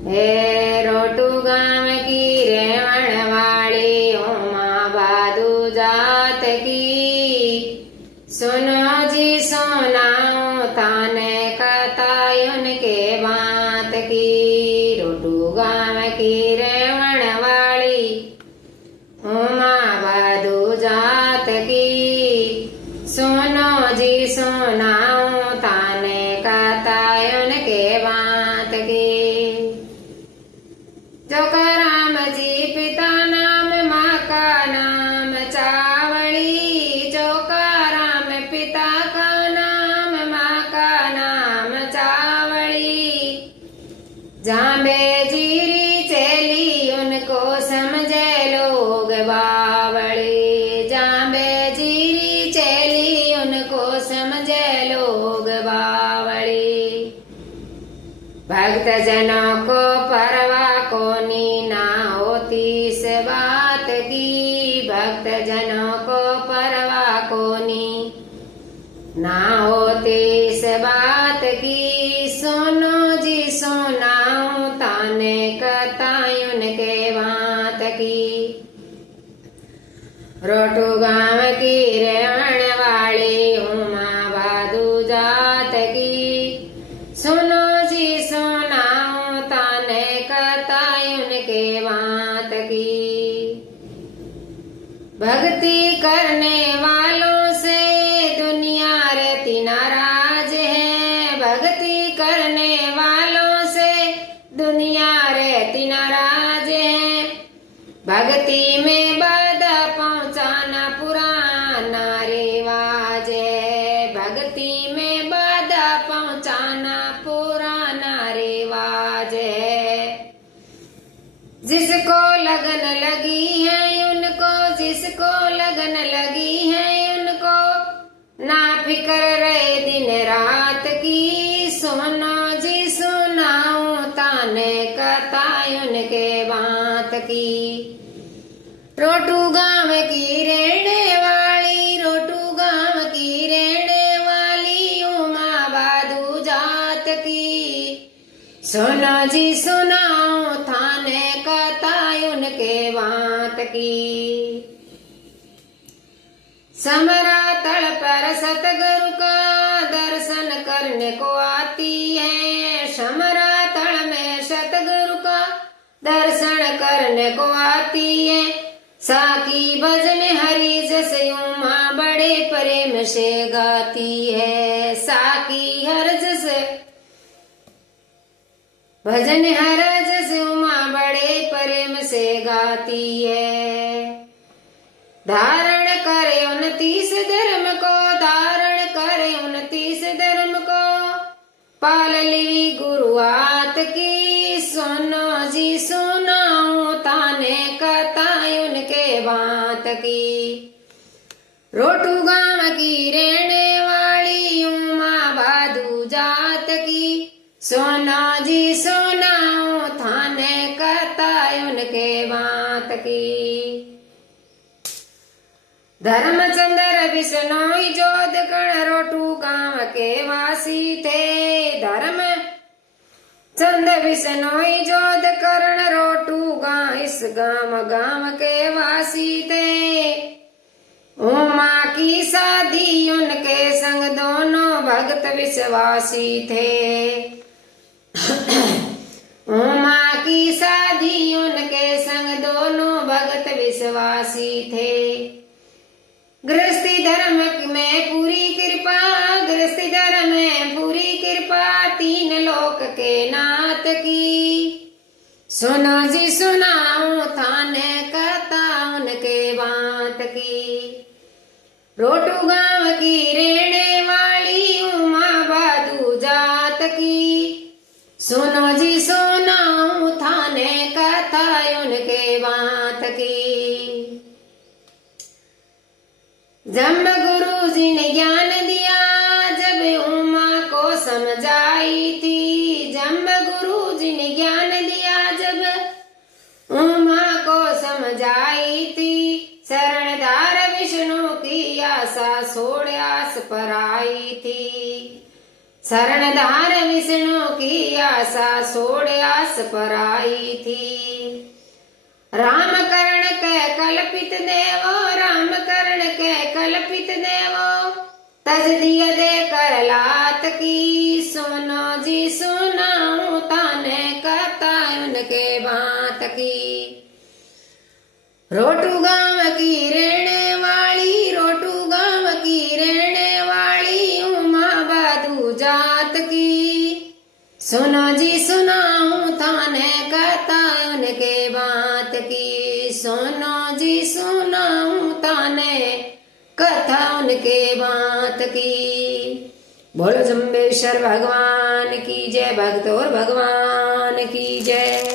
हे रोटू गाँव की रेवण वाली उमा भादू जात की। सुनो जी सुनाऊं ताने कथायुन के बात की। रोटू गाँव की रेवण वाली उमा भादू जात की। सुनो जी सुनाऊं ताने कथायुन के बात की। जो राम जी पिता नाम माँ का नाम चावड़ी। जो राम पिता का नाम माँ का नाम चावड़ी। जांबे जीरी चेली उनको समझे लोग बावड़ी। जांबे जीरी चेली उनको समझे लोग बावड़ी। भक्त जनों को परवाह कोनी ना होती इस बात की। भक्त जनों को परवाह कोनी ना होती इस बात की। सुनो जी सुनाऊं ताने कथायुन के बात की। रोटू गाँव की रेवण वाली उमा भादू जात की। सुनो जी सुनाऊं ताने कथायुन के बात की। भक्ति करने वालों से दुनिया रहती नाराज है। भक्ति करने वालों से दुनिया रहती नाराज है। भक्ति में बाधा पहुंचाना पुराना रिवाज है। भक्ति में बाधा पहुंचाना पुराना रिवाज है। जिसको लगन लगी है उनको, जिसको लगन लगी है उनको ना फिक्र रहे दिन रात की। सुनो जी सुनाऊं ताने कथायुन के बात की। रोटू गाँव की रहने वाली, रोटू गाँव की रहने वाली उमा भादू जात की। सुनो जी सुनाऊं थाने कथायुन के बात की। समरातल पर सतगुरु का दर्शन करने को आती है। समरातल में सतगुरु का दर्शन करने को आती है। साकी भजन हरि जस उमा बड़े प्रेम से गाती है। साकी हर जस भजन हर जस उमा बड़े प्रेम से गाती है। धारण करे 29 धर्म को, धारण करे 29 धर्म को, पाल ली गुरुआत की। सुनो जी सुनाऊं ताने कथायुन के बात की। रोटू गाँव की रहने वाली उमा भादू जात की। सुनो जी सुनाऊं थाने कथायुन के बात की। धर्मचंद्र बिश्नोई जोध कण रोटू गाँव के वासी थे। धर्म चंद बिश्नोई जोध करण रोटू गाँव इस गाँव के वासी थे। उमा की शादी उनके संग दोनों भक्त विश्वासी थे। उमा की शादी उनके संग दोनों भक्त विश्वासी थे। गृहस्थी धर्म में पूरी कृपा, गृहस्थी धर्म में पूरी कृपा, तीन लोक के नाथ की। सुनो जी सुनाऊं थाने कथा उनके बात की। रोटू गाँव की रहने वाली उमा भादू जात की। सुनो जी सुनाऊं थाने कथा उनके बात की। जब गुरु जी ने ज्ञान दिया जब उमा को समझाई थी। जब गुरु जी ने ज्ञान दिया जब उमा को समझाई थी। शरणदार विष्णु की आशा छोड़ आस पर आई थी। शरणधार विष्णु की आशा छोड़ आस पर आई थी। राम कर्ण के कल्पित देवो, राम कर्ण के कल्पित देवो, तज दिय दे कर लात की। सुनो जी सुनाऊं ताने कथा उनके बात की। रोटू गांव की रहने वाली, रोटू गांव की रहने वाली, उमा बादू जात की। सुनो जी सुनाऊं थाने कथा उनके बात की। सुनो जी सुनाऊं थाने कथा उनके बात की। बोलो जम्बेश्वर भगवान की जय, भक्त और भगवान की जय।